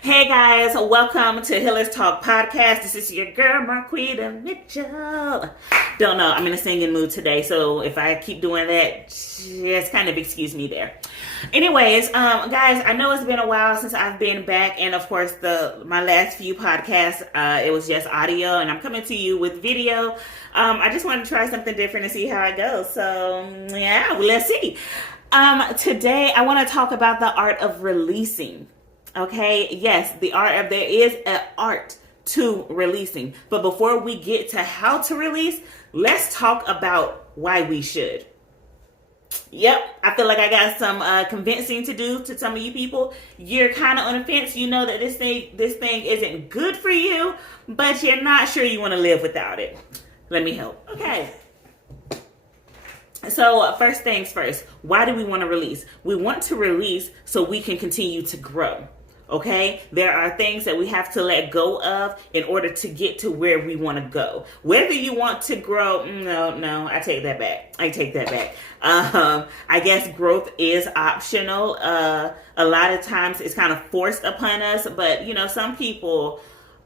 Hey guys, welcome to Healers Talk Podcast. This is your girl, Marquita Mitchell. Don't know, I'm in a singing mood today, so if I keep doing that, just kind of excuse me there. Anyways, guys, I know it's been a while since I've been back, and of course, my last few podcasts, it was just audio, and I'm coming to you with video. I just wanted to try something different and see how it goes. So, yeah, let's see. Today, I want to talk about the art of releasing. Okay, yes, there is an art to releasing. But before we get to how to release, let's talk about why we should. Yep, I feel like I got some convincing to do to some of you people. You're kind of on the fence. You know that this thing isn't good for you, but you're not sure you want to live without it. Let me help. Okay. So first things first, why do we want to release? We want to release so we can continue to grow. Okay, there are things that we have to let go of in order to get to where we want to go. Whether you want to grow, no, I take that back. I guess growth is optional. A lot of times it's kind of forced upon us, but some people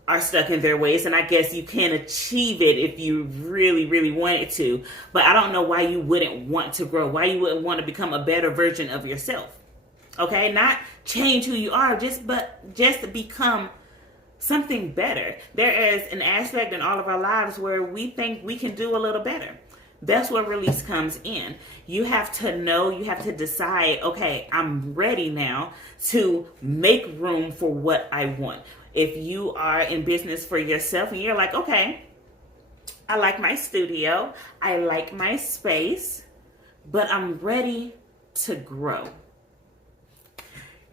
are stuck in their ways, and I guess you can achieve it if you really, really wanted to. But I don't know why you wouldn't want to grow, why you wouldn't want to become a better version of yourself. Okay, not change who you are, just become something better. There is an aspect in all of our lives where we think we can do a little better. That's where release comes in. You have to know, you have to decide, okay, I'm ready now to make room for what I want. If you are in business for yourself and you're like, okay, I like my studio, I like my space, but I'm ready to grow.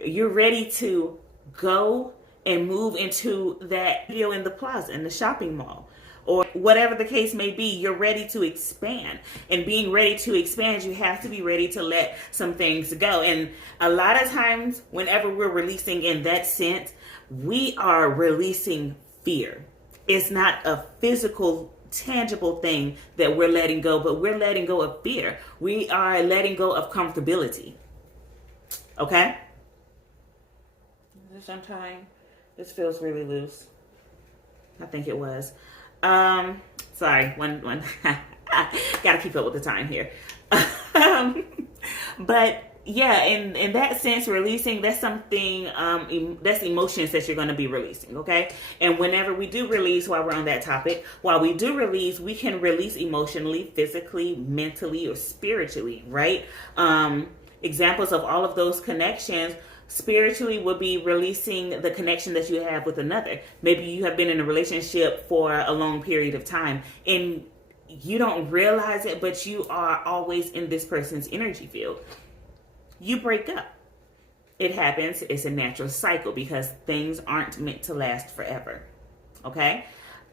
You're ready to go and move into that studio in the plaza, in the shopping mall, or whatever the case may be. You're ready to expand. And being ready to expand, you have to be ready to let some things go. And a lot of times, whenever we're releasing in that sense, we are releasing fear. It's not a physical, tangible thing that we're letting go, but we're letting go of fear. We are letting go of comfortability. Okay? Sometime this feels really loose. I think it was. Sorry, one gotta keep up with the time here. But yeah, in that sense, releasing, that's something, that's emotions that you're going to be releasing, okay? And whenever we do release, while we're on that topic, we can release emotionally, physically, mentally, or spiritually, right? Examples of all of those connections. Spiritually would be releasing the connection that you have with another. Maybe you have been in a relationship for a long period of time and you don't realize it, but you are always in this person's energy field. You break up. It happens. It's a natural cycle because things aren't meant to last forever. Okay?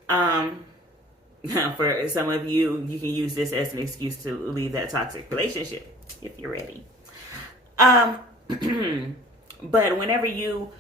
For some of you, you can use this as an excuse to leave that toxic relationship if you're ready. But whenever you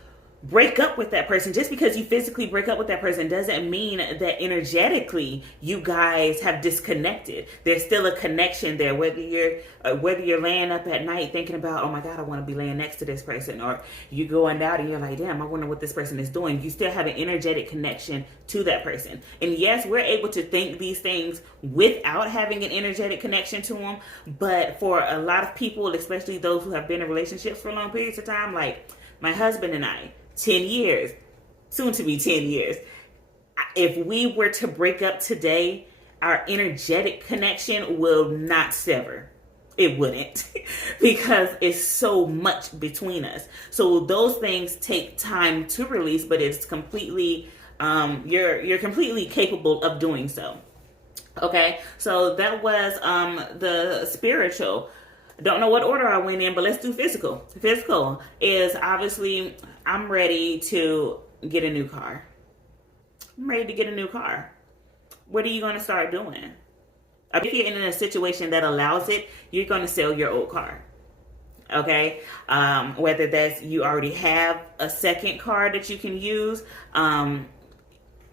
break up with that person, just because you physically break up with that person doesn't mean that energetically you guys have disconnected. There's still a connection there, whether you're laying up at night thinking about, oh my God, I want to be laying next to this person, or you going out and you're like, damn, I wonder what this person is doing. You still have an energetic connection to that person. And yes, we're able to think these things without having an energetic connection to them. But for a lot of people, especially those who have been in relationships for long periods of time, like my husband and I, 10 years, soon to be 10 years. If we were to break up today, our energetic connection will not sever. It wouldn't because it's so much between us. So those things take time to release, but it's completely, you're completely capable of doing so. Okay. So that was, the spiritual. Don't know what order I went in, but let's do physical. Physical is obviously, I'm ready to get a new car. I'm ready to get a new car. What are you going to start doing? If you're in a situation that allows it, you're going to sell your old car. Okay? Whether that's you already have a second car that you can use,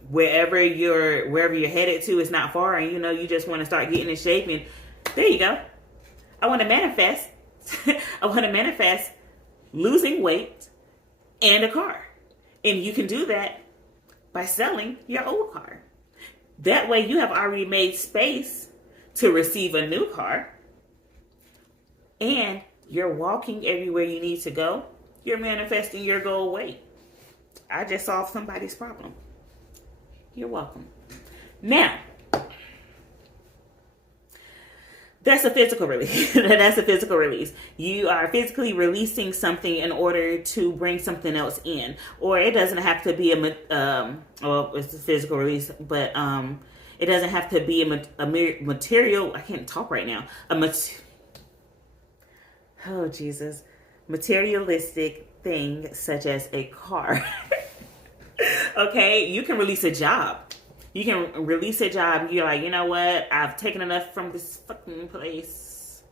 wherever you're headed to is not far, and you just want to start getting in shape, and there you go. I want to manifest. I want to manifest losing weight and a car. And you can do that by selling your old car. That way you have already made space to receive a new car. And you're walking everywhere you need to go. You're manifesting your goal weight. I just solved somebody's problem. You're welcome. Now, that's a physical release. That's a physical release. You are physically releasing something in order to bring something else in. Or it doesn't have to be it's a physical release, but it doesn't have to be a material. I can't talk right now. Oh, Jesus. Materialistic thing such as a car. Okay, you can release a job. You can release a job. You're like, you know what? I've taken enough from this fucking place.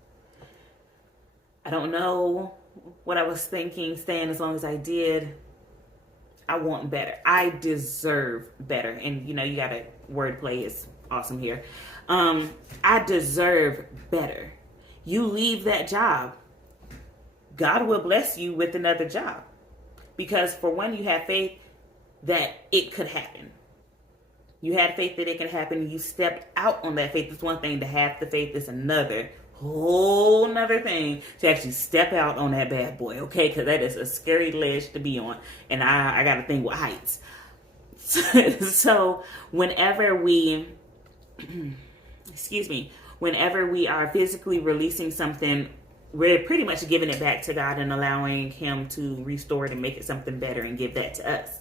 I don't know what I was thinking, staying as long as I did. I want better. I deserve better. And you know, you got wordplay is awesome here. I deserve better. You leave that job, God will bless you with another job. Because for one, you have faith that it could happen. You had faith that it can happen. You stepped out on that faith. It's one thing to have the faith. It's another whole nother thing to actually step out on that bad boy. Okay, because that is a scary ledge to be on. And I got a thing with heights. So whenever we, whenever we are physically releasing something, we're pretty much giving it back to God and allowing Him to restore it and make it something better and give that to us.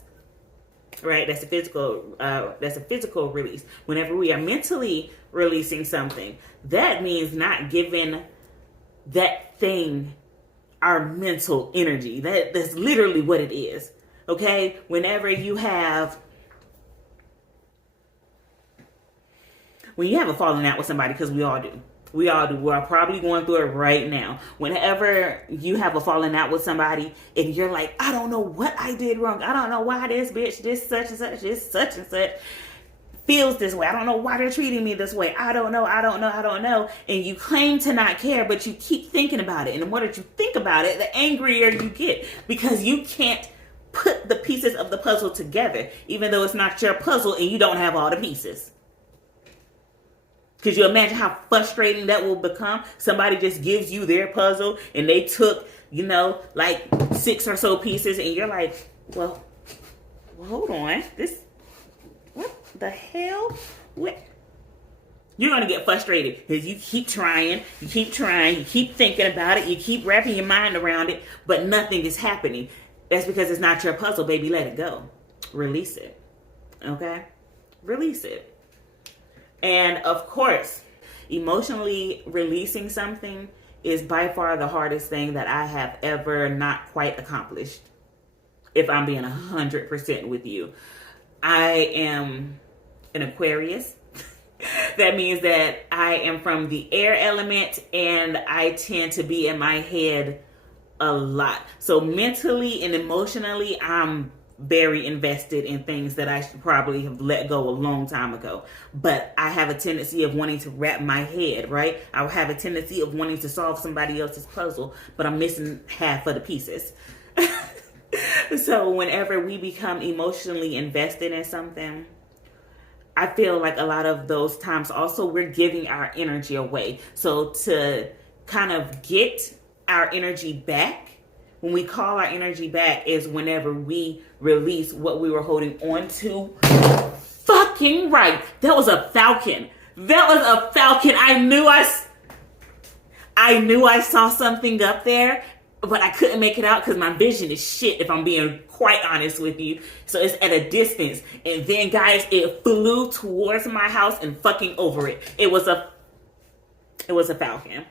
Right? That's a physical release. Whenever we are mentally releasing something, that means not giving that thing our mental energy. That's literally what it is. Okay? Whenever you have a falling out with somebody, because we all do. We all do. We're probably going through it right now. Whenever you have a falling out with somebody and you're like, I don't know what I did wrong. I don't know why this bitch, this such and such, this such and such feels this way. I don't know why they're treating me this way. I don't know. And you claim to not care, but you keep thinking about it. And the more that you think about it, the angrier you get, because you can't put the pieces of the puzzle together, even though it's not your puzzle and you don't have all the pieces. Could you imagine how frustrating that will become? Somebody just gives you their puzzle and they took, like 6 or so pieces, and you're like, well, hold on. What the hell? What? You're going to get frustrated because you keep trying, you keep thinking about it, you keep wrapping your mind around it, but nothing is happening. That's because it's not your puzzle, baby. Let it go. Release it. Okay? Release it. And of course, emotionally releasing something is by far the hardest thing that I have ever not quite accomplished. If I'm being 100% with you, I am an Aquarius. That means that I am from the air element, and I tend to be in my head a lot. So mentally and emotionally, I'm very invested in things that I should probably have let go a long time ago. But I have a tendency of wanting to wrap my head, right? I have a tendency of wanting to solve somebody else's puzzle, but I'm missing half of the pieces. So whenever we become emotionally invested in something, I feel like a lot of those times also we're giving our energy away. So to kind of get our energy back, when we call our energy back, is whenever we release what we were holding on to. Fucking right. That was a falcon. I knew I saw something up there, but I couldn't make it out because my vision is shit, if I'm being quite honest with you. So it's at a distance. And then, guys, it flew towards my house and fucking over it. It was a falcon.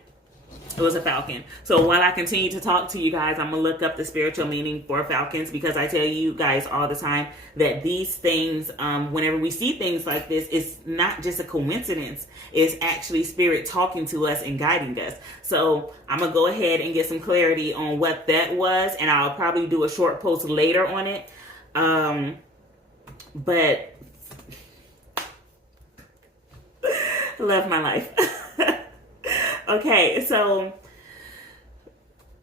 It was a falcon. So while I continue to talk to you guys, I'm going to look up the spiritual meaning for falcons, because I tell you guys all the time that these things, whenever we see things like this, it's not just a coincidence. It's actually spirit talking to us and guiding us. So I'm going to go ahead and get some clarity on what that was, and I'll probably do a short post later on it. But love my life. Okay, so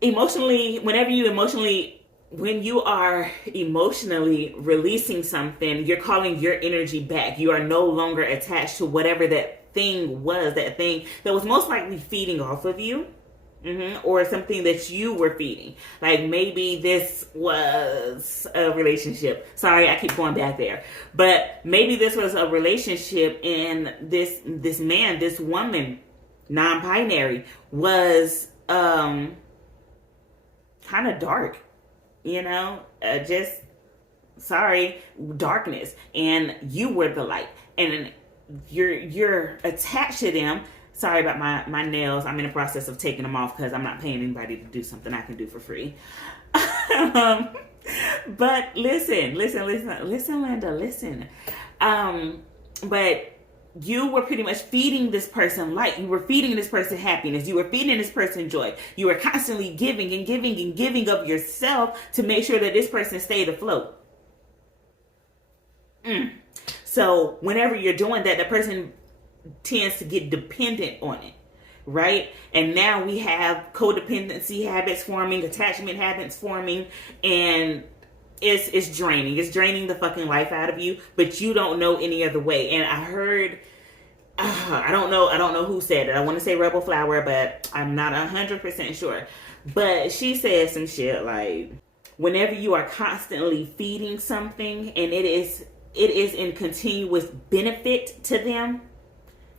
emotionally, whenever you emotionally when you are emotionally releasing something, you're calling your energy back. You are no longer attached to whatever that thing was, that thing that was most likely feeding off of you. Or something that you were feeding. Like maybe this was a relationship. Sorry, I keep going back there. But maybe this was a relationship, and this man, this woman, non-binary, was kind of dark. Just sorry, darkness. And you were the light. And you're attached to them. Sorry about my nails. I'm in the process of taking them off because I'm not paying anybody to do something I can do for free. But listen, Linda, listen. But you were pretty much feeding this person light. You were feeding this person happiness. You were feeding this person joy. You were constantly giving and giving and giving of yourself to make sure that this person stayed afloat. So whenever you're doing that, the person tends to get dependent on it, right? And now we have codependency habits forming, attachment habits forming, and it's draining. It's draining the fucking life out of you, but you don't know any other way. And I heard, I don't know who said it. I want to say Rebel Flower, but I'm not 100% sure. But she said some shit like, whenever you are constantly feeding something and it is in continuous benefit to them,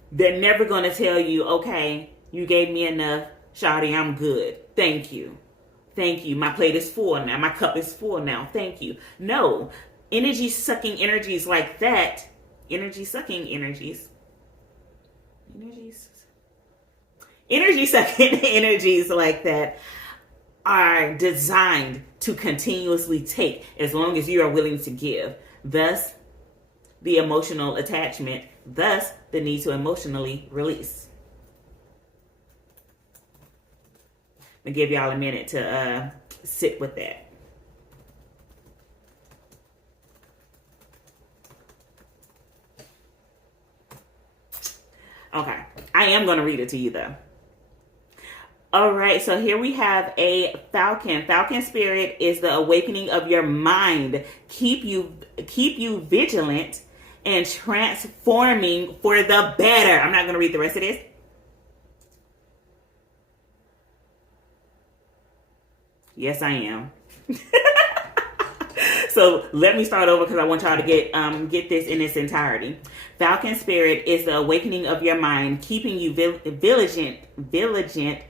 they're never going to tell you, okay, you gave me enough, shawty, I'm good. Thank you. My plate is full now. My cup is full now. Thank you. No, energy-sucking energies like that, energy-sucking energies like that are designed to continuously take as long as you are willing to give. Thus, the emotional attachment, thus the need to emotionally release. I'm gonna give y'all a minute to sit with that. Okay, I am gonna read it to you though. All right, so here we have a falcon. Falcon spirit is the awakening of your mind. Keep you vigilant and transforming for the better. I'm not going to read the rest of this. Yes, I am. So let me start over because I want y'all to get this in its entirety. Falcon spirit is the awakening of your mind, keeping you vigilant,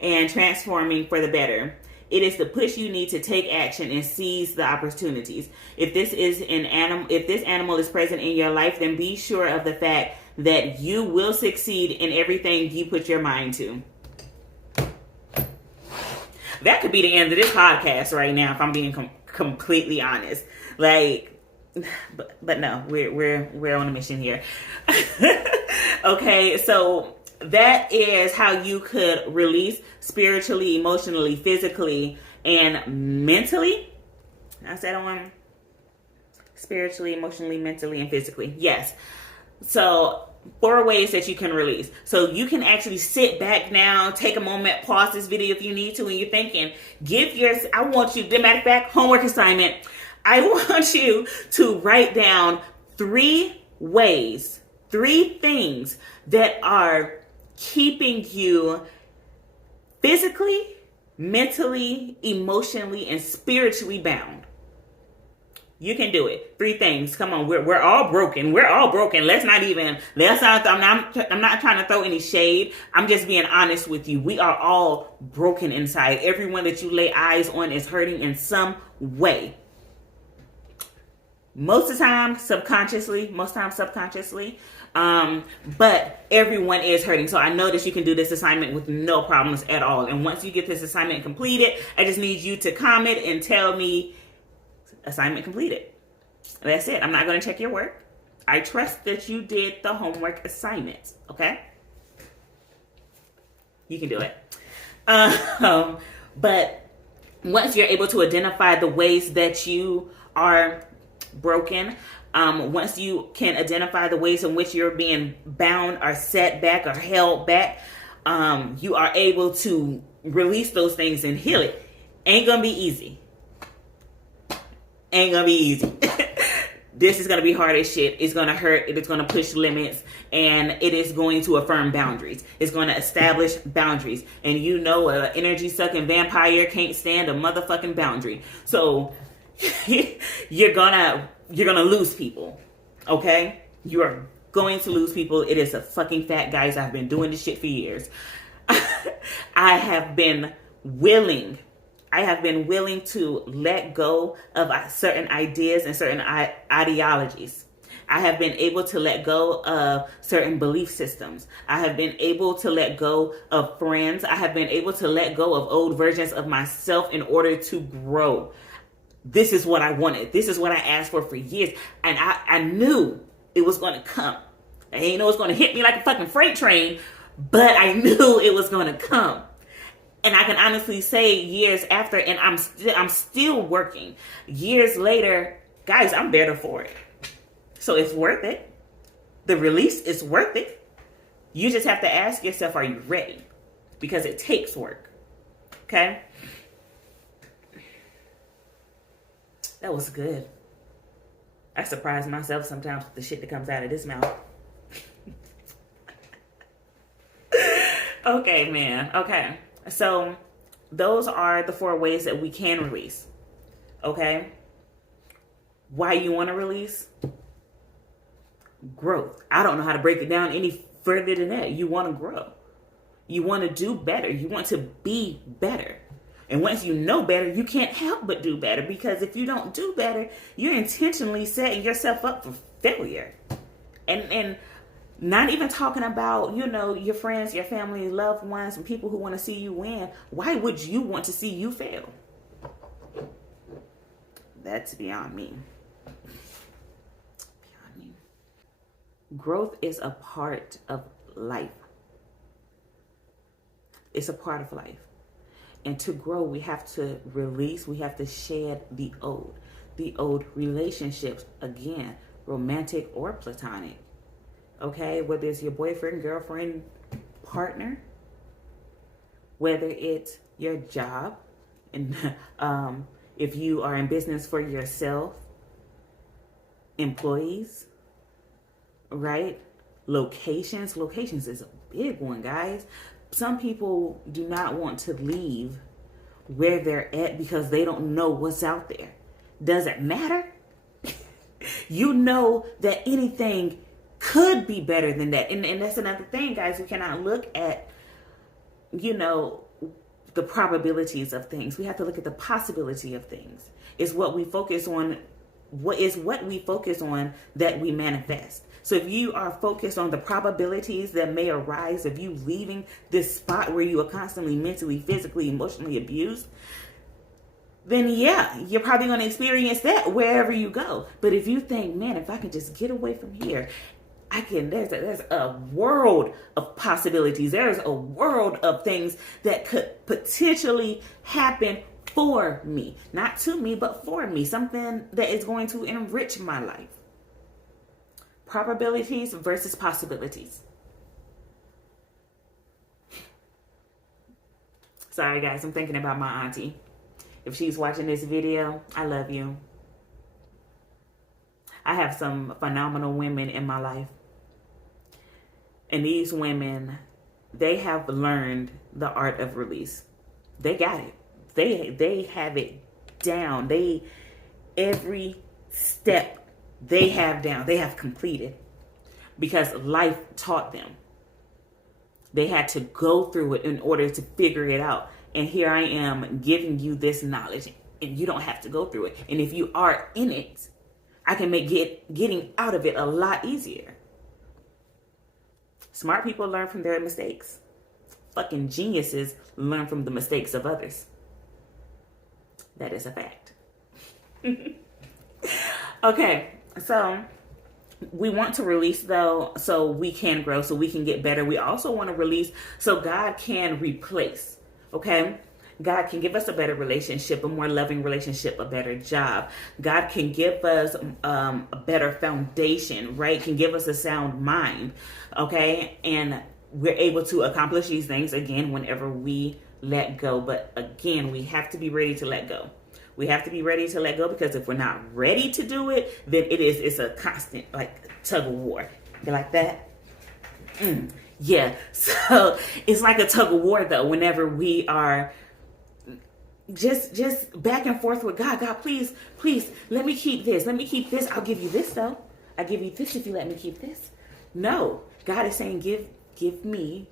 and transforming for the better. It is the push you need to take action and seize the opportunities. If this animal is present in your life, then be sure of the fact that you will succeed in everything you put your mind to. That could be the end of this podcast right now, if I'm being completely honest. Like, but no, we're on a mission here. Okay, so that is how you could release spiritually, emotionally, physically, and mentally. I said I want spiritually, emotionally, mentally, and physically. Yes. So 4 ways that you can release. So you can actually sit back now, take a moment, pause this video if you need to, and you're thinking, I want you, matter of fact, homework assignment. I want you to write down 3 ways, 3 things that are keeping you physically, mentally, emotionally, and spiritually bound. You can do it. 3 things. Come on, we're all broken. We're all broken. I'm not trying to throw any shade. I'm just being honest with you. We are all broken inside. Everyone that you lay eyes on is hurting in some way. Most of the time subconsciously, but everyone is hurting. So I know that you can do this assignment with no problems at all. And once you get this assignment completed, I just need you to comment and tell me assignment completed. That's it. I'm not going to check your work. I trust that you did the homework assignments. Okay? You can do it. But once you're able to identify the ways that you are broken, once you can identify the ways in which you're being bound or set back or held back, you are able to release those things and heal it. Ain't gonna be easy. Ain't gonna be easy. This is going to be hard as shit. It's going to hurt. It is going to push limits. And it is going to affirm boundaries. It's going to establish boundaries. And you know an energy sucking vampire can't stand a motherfucking boundary. So you're gonna lose people. Okay? You are going to lose people. It is a fucking fact, guys. I've been doing this shit for years. I have been willing to let go of certain ideas and certain ideologies. I have been able to let go of certain belief systems. I have been able to let go of friends. I have been able to let go of old versions of myself in order to grow. This is what I wanted. This is what I asked for years. And I knew it was going to come. I didn't know it was going to hit me like a fucking freight train, but I knew it was going to come. And I can honestly say years after, and I'm still working. Years later, guys, I'm better for it. So it's worth it. The release is worth it. You just have to ask yourself, are you ready? Because it takes work. Okay? That was good. I surprise myself sometimes with the shit that comes out of this mouth. Okay, man. Okay. So those are the 4 ways that we can release. Okay? Why you want to release? Growth. I don't know how to break it down any further than that. You want to grow. You want to do better. You want to be better. And once you know better, you can't help but do better. Because if you don't do better, you're intentionally setting yourself up for failure. And not even talking about, your friends, your family, loved ones, and people who want to see you win. Why would you want to see you fail? That's beyond me. Beyond me. Growth is a part of life. It's a part of life. And to grow, we have to release, we have to shed the old relationships, again, romantic or platonic. Okay, whether it's your boyfriend, girlfriend, partner, whether it's your job, and if you are in business for yourself, employees, right? Locations is a big one, guys. Some people do not want to leave where they're at because they don't know what's out there. Does it matter? You know that anything could be better than that. And that's another thing, guys. We cannot look at, the probabilities of things. We have to look at the possibility of things. It's what we focus on. What we focus on that we manifest. So if you are focused on the probabilities that may arise of you leaving this spot where you are constantly mentally, physically, emotionally abused, then yeah, you're probably going to experience that wherever you go. But if you think, man, if I can just get away from here, there's a world of possibilities. There's a world of things that could potentially happen for me. Not to me, but for me. Something that is going to enrich my life. Probabilities versus possibilities. Sorry, guys. I'm thinking about my auntie. If she's watching this video, I love you. I have some phenomenal women in my life. And these women, they have learned the art of release. They got it. They have it down. Every step they have down, they have completed. Because life taught them. They had to go through it in order to figure it out. And here I am giving you this knowledge. And you don't have to go through it. And if you are in it, I can make getting out of it a lot easier. Smart people learn from their mistakes. Fucking geniuses learn from the mistakes of others. That is a fact. Okay, so we want to release, though, so we can grow, so we can get better. We also want to release so God can replace, okay? God can give us a better relationship, a more loving relationship, a better job. God can give us a better foundation, right? Can give us a sound mind, okay? And we're able to accomplish these things, again, whenever we let go. But again, we have to be ready to let go. We have to be ready to let go, because if we're not ready to do it, then it's a constant like tug of war. You like that? Yeah. So it's like a tug of war though, whenever we are just back and forth with God. God, please, let me keep this. Let me keep this. I'll give you this though. I'll give you this if you let me keep this. No. God is saying, give me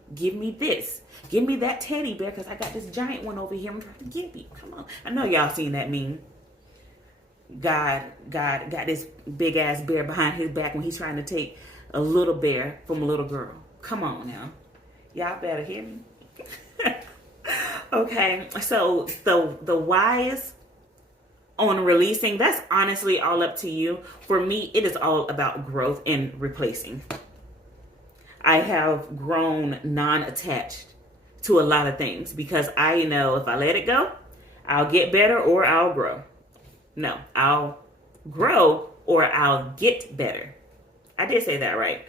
this. Give me that teddy bear, because I got this giant one over here I'm trying to give you. Come on. I know y'all seen that meme. God got this big ass bear behind his back when he's trying to take a little bear from a little girl. Come on now. Y'all better hear me. Okay, so the whys on releasing, that's honestly all up to you. For me, it is all about growth and replacing. I have grown non-attached to a lot of things, because I know if I let it go, I'll get better or I'll grow. No, I'll grow or I'll get better. I did say that right.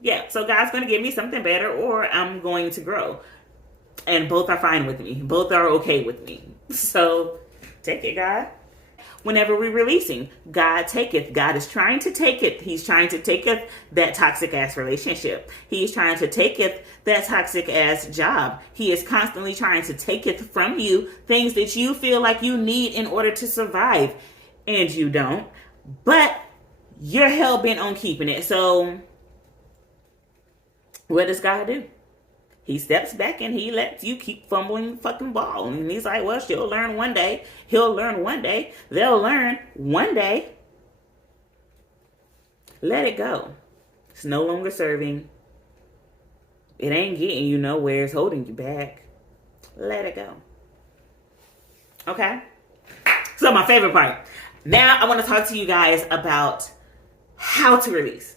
Yeah, so God's going to give me something better or I'm going to grow. And both are fine with me. Both are okay with me. So take it, God. Whenever we're releasing, God taketh. God is trying to take it. He's trying to taketh that toxic ass relationship. He's trying to taketh that toxic ass job. He is constantly trying to taketh from you things that you feel like you need in order to survive. And you don't. But you're hell bent on keeping it. So what does God do? He steps back and he lets you keep fumbling the fucking ball. And he's like, well, she'll learn one day. He'll learn one day. They'll learn one day. Let it go. It's no longer serving. It ain't getting you nowhere. It's holding you back. Let it go. Okay? So my favorite part. Now I want to talk to you guys about how to release.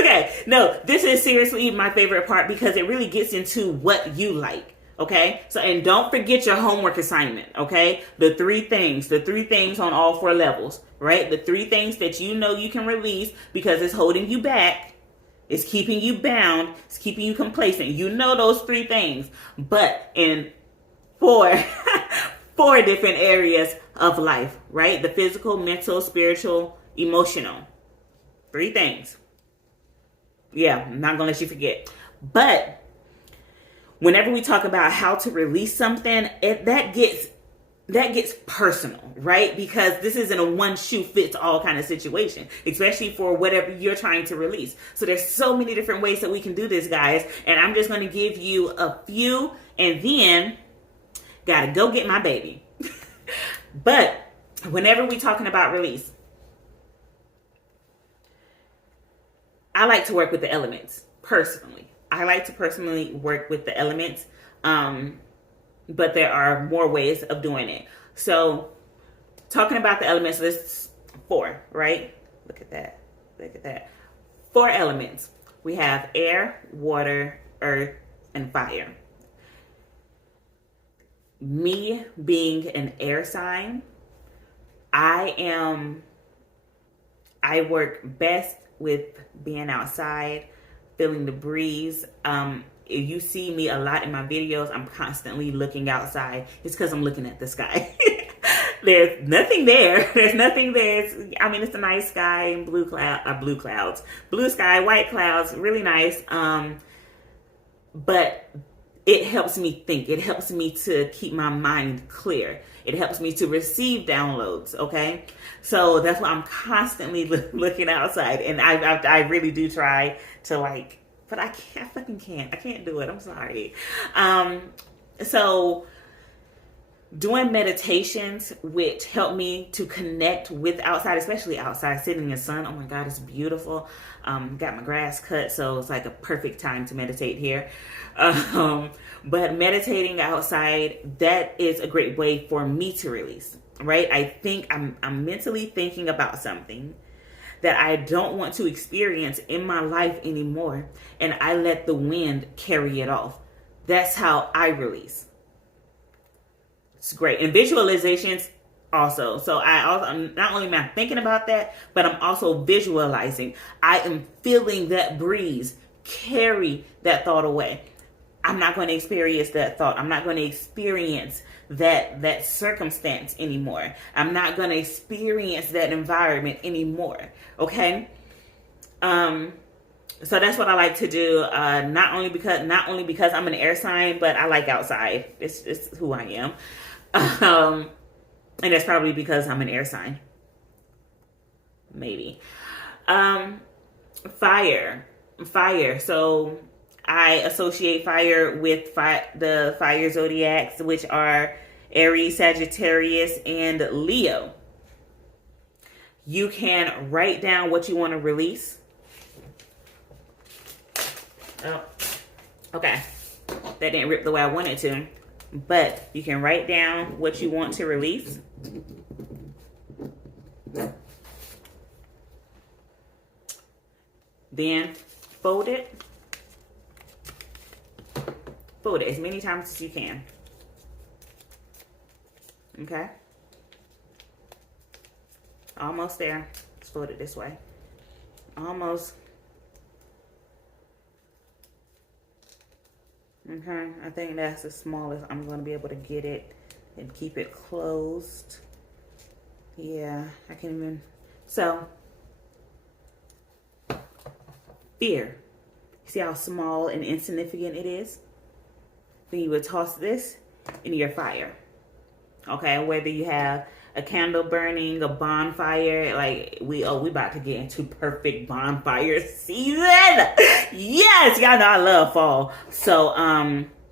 Okay, no, this is seriously my favorite part, because it really gets into what you like, okay? So, and don't forget your homework assignment, okay? The three things on all 4 levels, right? The 3 things that you know you can release because it's holding you back, it's keeping you bound, it's keeping you complacent. You know those 3 things, but in 4 different areas of life, right? The physical, mental, spiritual, emotional. 3 things. Yeah, I'm not going to let you forget. But whenever we talk about how to release something, that gets personal, right? Because this isn't a one shoe fits all kind of situation, especially for whatever you're trying to release. So there's so many different ways that we can do this, guys. And I'm just going to give you a few, and then got to go get my baby. But whenever we're talking about release, I like to work with the elements personally. I like to personally work with the elements, but there are more ways of doing it. So talking about the elements, there's 4, right? Look at that. 4 elements. We have air, water, earth, and fire. Me being an air sign, I work best with being outside, feeling the breeze. If you see me a lot in my videos, I'm constantly looking outside. It's because I'm looking at the sky. There's nothing there. There's nothing there. It's a nice sky and blue clouds, blue sky, white clouds, really nice. But it helps me think. It helps me to keep my mind clear. It helps me to receive downloads, okay? So that's why I'm constantly looking outside. And I really do try to but I fucking can't. I can't do it. I'm sorry. So doing meditations, which help me to connect with outside, especially outside, sitting in the sun. Oh my God, it's beautiful. Got my grass cut, so it's like a perfect time to meditate here. But meditating outside, that is a great way for me to release, right? I think I'm mentally thinking about something that I don't want to experience in my life anymore, and I let the wind carry it off. That's how I release. It's great. And visualizations also. So I'm not only am I thinking about that, but I'm also visualizing. I am feeling that breeze carry that thought away. I'm not going to experience that thought. I'm not going to experience that circumstance anymore. I'm not going to experience that environment anymore. Okay? So that's what I like to do. Not only because I'm an air sign, but I like outside. It's who I am. And that's probably because I'm an air sign. Maybe. Fire. So I associate fire with the fire zodiacs, which are Aries, Sagittarius, and Leo. You can write down what you want to release. Oh, okay. That didn't rip the way I wanted to. But you can write down what you want to release. Then fold it. Fold it as many times as you can. Okay? Almost there. Let's fold it this way. Almost. Okay, I think that's the smallest I'm going to be able to get it and keep it closed. Yeah, I can't even. So, fear. See how small and insignificant it is? Then you would toss this into your fire. Okay, whether you have a candle burning, a bonfire, like we about to get into perfect bonfire season. Yes, y'all know I love fall. So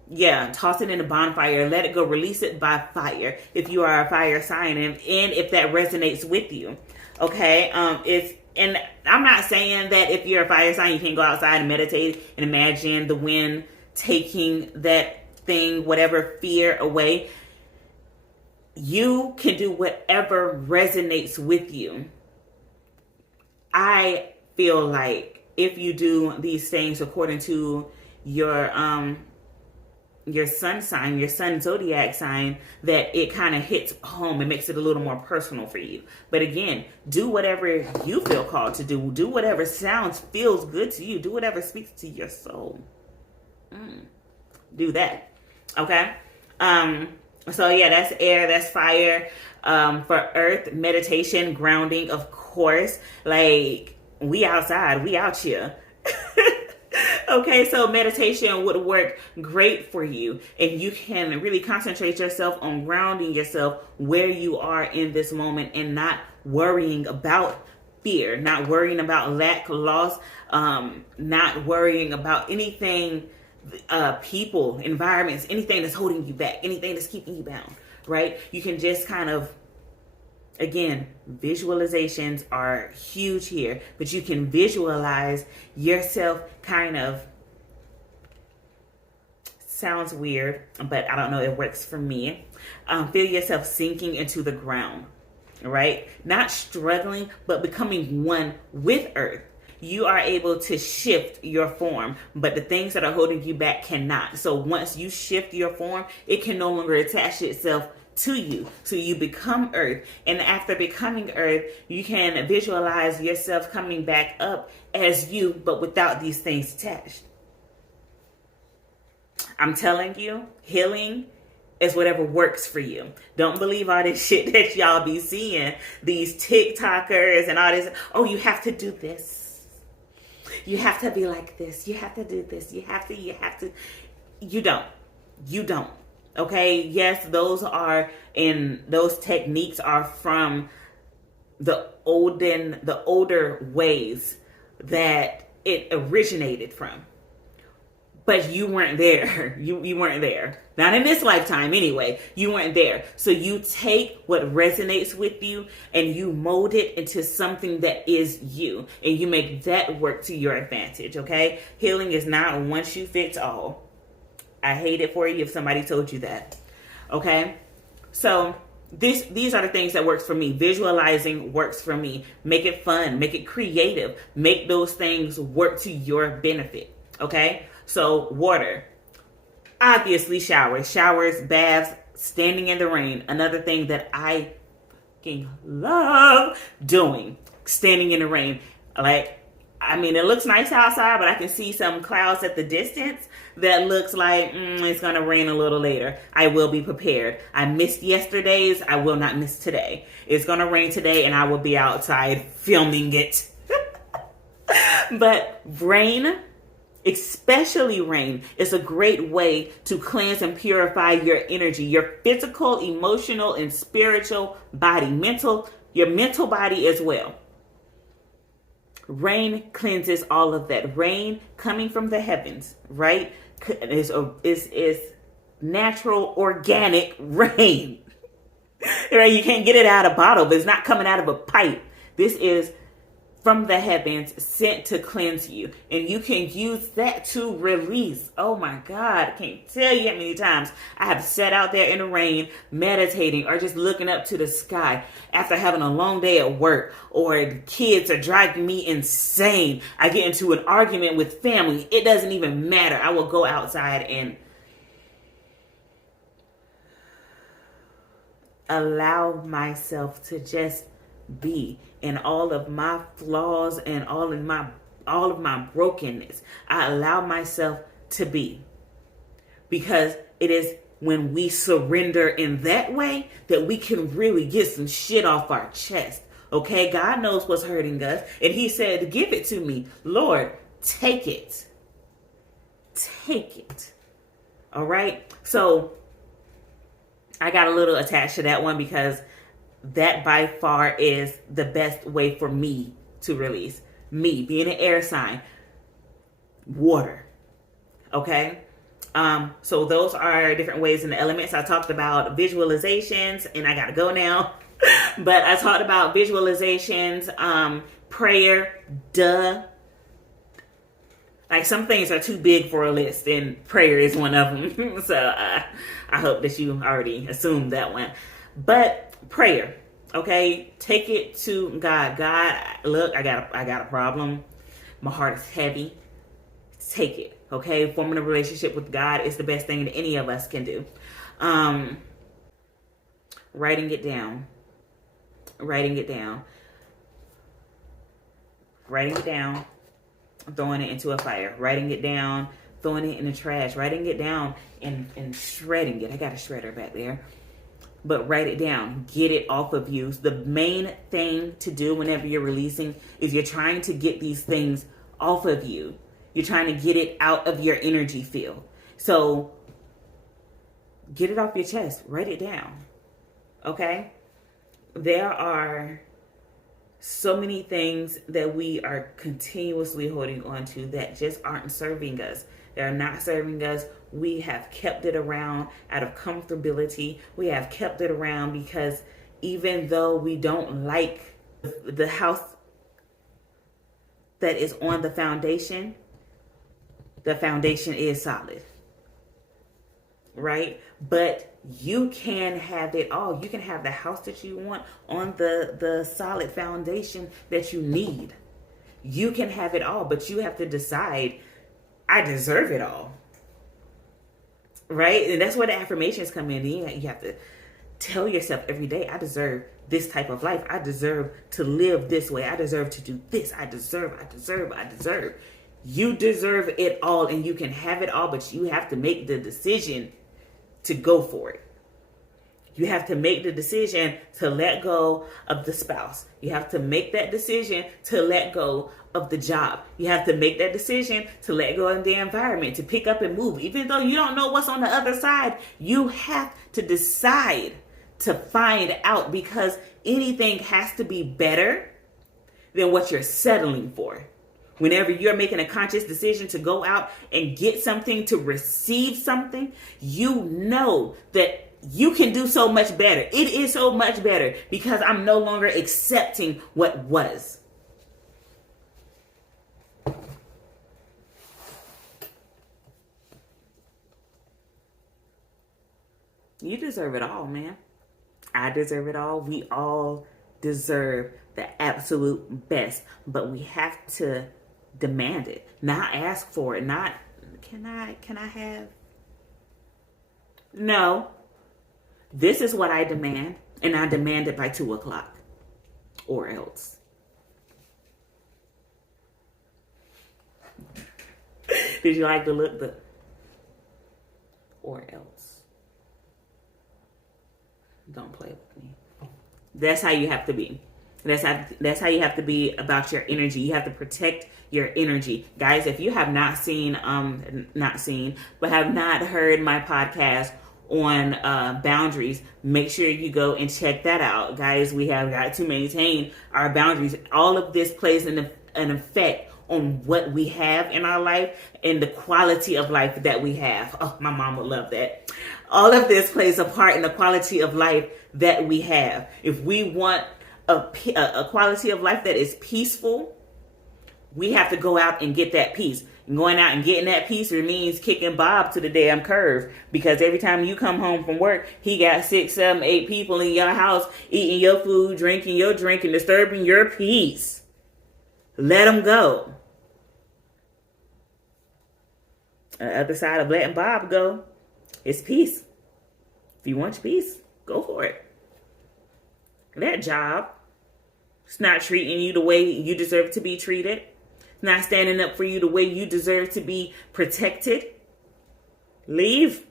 yeah, toss it in a bonfire, let it go, release it by fire if you are a fire sign, and if that resonates with you. Okay, and I'm not saying that if you're a fire sign you can't go outside and meditate and imagine the wind taking that thing, whatever fear away. You can do whatever resonates with you. I feel like if you do these things according to your sun sign, your sun zodiac sign, that it kind of hits home and makes it a little more personal for you. But again, do whatever you feel called to do. Do whatever feels good to you. Do whatever speaks to your soul. Do that. Okay? So yeah, that's air, that's fire. For earth, meditation, grounding, of course. Like, we outside, we out here. Okay, so meditation would work great for you. And you can really concentrate yourself on grounding yourself where you are in this moment and not worrying about fear, not worrying about lack, loss, not worrying about anything, people, environments, anything that's holding you back, anything that's keeping you bound, right? You can just kind of, again, visualizations are huge here, but you can visualize yourself kind of, sounds weird, but I don't know, it works for me. Feel yourself sinking into the ground, right? Not struggling, but becoming one with earth. You are able to shift your form, but the things that are holding you back cannot. So once you shift your form, it can no longer attach itself to you. So you become earth. And after becoming earth, you can visualize yourself coming back up as you, but without these things attached. I'm telling you, healing is whatever works for you. Don't believe all this shit that y'all be seeing. These TikTokers and all this. Oh, you have to do this. You have to be like this. You have to do this. You have to. You don't. Okay? Yes, those techniques are from the older ways that it originated from. But you weren't there. You weren't there. Not in this lifetime anyway. You weren't there. So you take what resonates with you and you mold it into something that is you. And you make that work to your advantage, okay? Healing is not one shoe fits all. I hate it for you if somebody told you that, okay? So these are the things that works for me. Visualizing works for me. Make it fun. Make it creative. Make those things work to your benefit, okay? So water, obviously showers, baths, standing in the rain. Another thing that I fucking love doing, standing in the rain. Like, I mean, it looks nice outside, but I can see some clouds at the distance that looks like it's going to rain a little later. I will be prepared. I missed yesterday's. I will not miss today. It's going to rain today, and I will be outside filming it. But rain, especially rain, is a great way to cleanse and purify your energy, your physical, emotional, and spiritual body, your mental body as well. Rain cleanses all of that. Rain coming from the heavens, right, is natural, organic rain. Right? You can't get it out of a bottle, but it's not coming out of a pipe. This is from the heavens, sent to cleanse you. And you can use that to release. Oh my God, I can't tell you how many times I have sat out there in the rain, meditating, or just looking up to the sky after having a long day at work, or the kids are driving me insane. I get into an argument with family. It doesn't even matter. I will go outside and allow myself to just be in all of my flaws and all of my brokenness. I allow myself to be, because it is when we surrender in that way that we can really get some shit off our chest. Okay, God knows what's hurting us, and He said, "Give it to me, Lord. Take it, take it." All right. So I got a little attached to that one because that by far is the best way for me to release. Me being an air sign, water. Okay. So those are different ways in the elements. I talked about visualizations, and I gotta go now. But I talked about visualizations, prayer, like some things are too big for a list, and prayer is one of them. So I hope that you already assumed that one. But prayer, okay, take it to God. God, look, I got a problem. My heart is heavy. Take it, okay. Forming a relationship with God is the best thing that any of us can do. Writing it down, throwing it into a fire, writing it down, throwing it in the trash, writing it down and shredding it. I got a shredder back there. But write it down. Get it off of you. The main thing to do whenever you're releasing is you're trying to get these things off of you. You're trying to get it out of your energy field. So get it off your chest. Write it down. Okay? There are so many things that we are continuously holding on to that just aren't serving us. They're not serving us. We have kept it around out of comfortability. We have kept it around because even though we don't like the house that is on the foundation is solid. Right? But you can have it all. You can have the house that you want on the solid foundation that you need. You can have it all, but you have to decide, I deserve it all. Right? And that's where the affirmations come in. You have to tell yourself every day, I deserve this type of life. I deserve to live this way. I deserve to do this. I deserve. You deserve it all, and you can have it all, but you have to make the decision to go for it. You have to make the decision to let go of the spouse. You have to make that decision to let go of the job. You have to make that decision to let go of the environment, to pick up and move. Even though you don't know what's on the other side, you have to decide to find out, because anything has to be better than what you're settling for. Whenever you're making a conscious decision to go out and get something, to receive something, you know that you can do so much better. It is so much better because I'm no longer accepting what was. You deserve it all, man. I deserve it all. We all deserve the absolute best, but we have to demand it, not ask for it, not can I have. No, this is what I demand, and I demand it by 2:00 or else. Did you like the look? Or else. Don't play with me. That's how you have to be. That's how you have to be about your energy. You have to protect your energy. Guys, if you have not have not heard my podcast on boundaries, make sure you go and check that out. Guys, we have got to maintain our boundaries. All of this plays an effect on what we have in our life and the quality of life that we have. Oh, my mom would love that. All of this plays a part in the quality of life that we have. If we want a quality of life that is peaceful, we have to go out and get that peace. And going out and getting that peace means kicking Bob to the damn curve. Because every time you come home from work, he got 6, 7, 8 people in your house eating your food, drinking your drink, and disturbing your peace. Let them go. The other side of letting Bob go is peace. If you want your peace, go for it. That job, it's not treating you the way you deserve to be treated. It's not standing up for you the way you deserve to be protected. Leave.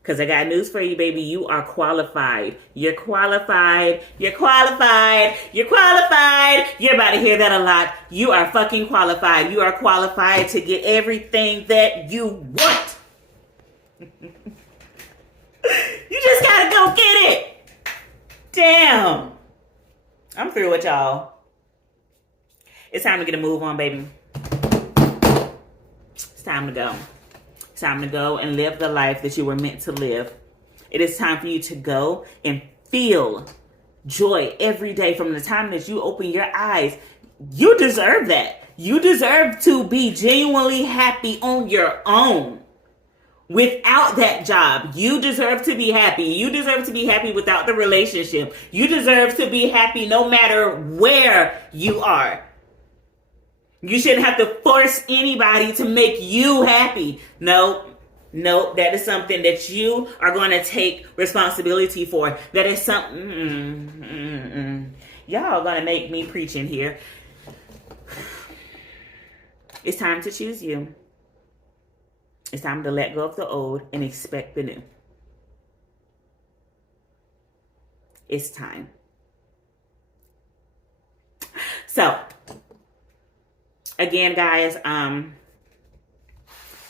Because I got news for you, baby. You are qualified. You're qualified. You're qualified. You're qualified. You're about to hear that a lot. You are fucking qualified. You are qualified to get everything that you want. You just gotta go get it. Damn. I'm through with y'all. It's time to get a move on, baby. It's time to go. It's time to go and live the life that you were meant to live. It is time for you to go and feel joy every day from the time that you open your eyes. You deserve that. You deserve to be genuinely happy on your own. Without that job, you deserve to be happy. You deserve to be happy without the relationship. You deserve to be happy no matter where you are. You shouldn't have to force anybody to make you happy. No, that is something that you are going to take responsibility for. That is something, y'all are going to make me preach in here. It's time to choose you. It's time to let go of the old and expect the new. It's time. So, again, guys,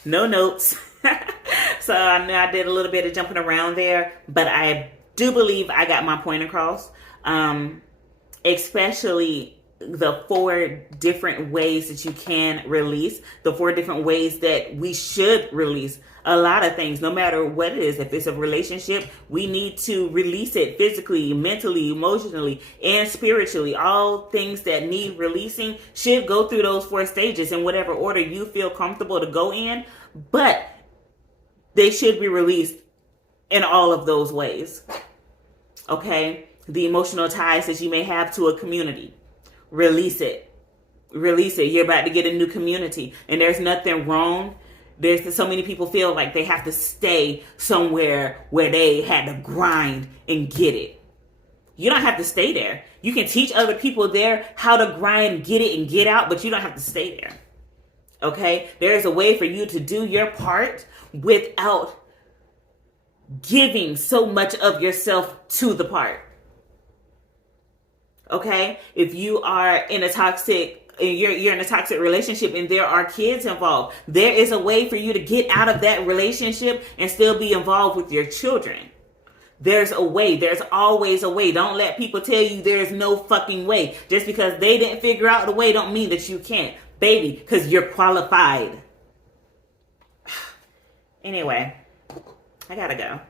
no notes. So I know I did a little bit of jumping around there, but I do believe I got my point across. Especially the 4 different ways that you can release, the 4 different ways that we should release a lot of things, no matter what it is. If it's a relationship, we need to release it physically, mentally, emotionally, and spiritually. All things that need releasing should go through those 4 stages in whatever order you feel comfortable to go in, but they should be released in all of those ways. Okay? The emotional ties that you may have to a community. Release it. Release it. You're about to get a new community. And there's nothing wrong. There's so many people feel like they have to stay somewhere where they had to grind and get it. You don't have to stay there. You can teach other people there how to grind, get it, and get out, but you don't have to stay there. Okay? There's a way for you to do your part without giving so much of yourself to the part. Okay, if you are in a toxic, you're in a toxic relationship and there are kids involved, there is a way for you to get out of that relationship and still be involved with your children. There's a way. There's always a way. Don't let people tell you there's no fucking way. Just because they didn't figure out the way don't mean that you can't, baby, because you're qualified. Anyway, I gotta go.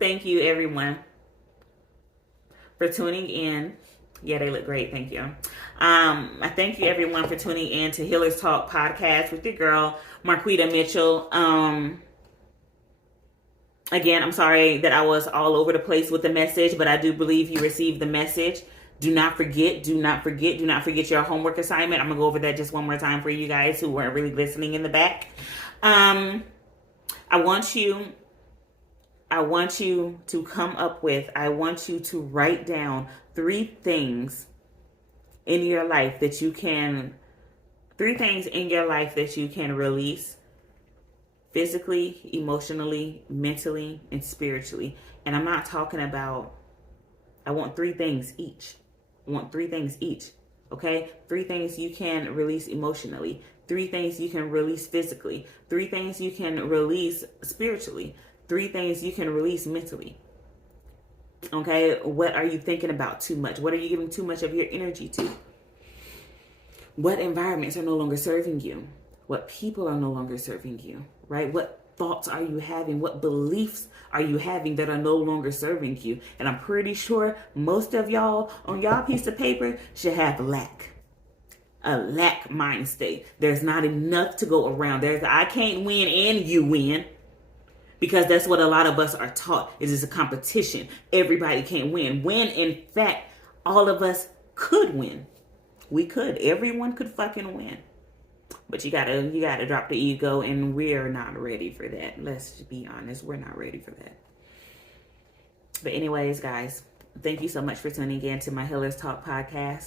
Thank you, everyone, for tuning in. Yeah, they look great. Thank you. I thank you, everyone, for tuning in to Healers Talk podcast with your girl, Marquita Mitchell. Again, I'm sorry that I was all over the place with the message, but I do believe you received the message. Do not forget your homework assignment. I'm going to go over that just one more time for you guys who weren't really listening in the back. I want you I want you to come up with, I want you to write down 3 things in your life that you can, 3 things in your life that you can release physically, emotionally, mentally, and spiritually. And I'm not talking about, I want 3 things each. I want 3 things each. Okay? 3 things you can release emotionally. 3 things you can release physically. 3 things you can release spiritually. 3 things you can release mentally. Okay? What are you thinking about too much? What are you giving too much of your energy to? What environments are no longer serving you? What people are no longer serving you? Right? What thoughts are you having? What beliefs are you having that are no longer serving you? And I'm pretty sure most of y'all on y'all piece of paper should have a lack mind state. There's not enough to go around. There's I can't win and you win. Because that's what a lot of us are taught. Is it's a competition. Everybody can't win. When in fact, all of us could win. We could. Everyone could fucking win. But you gotta drop the ego, and we're not ready for that. Let's be honest, we're not ready for that. But anyways, guys, thank you so much for tuning in to my Healers Talk podcast.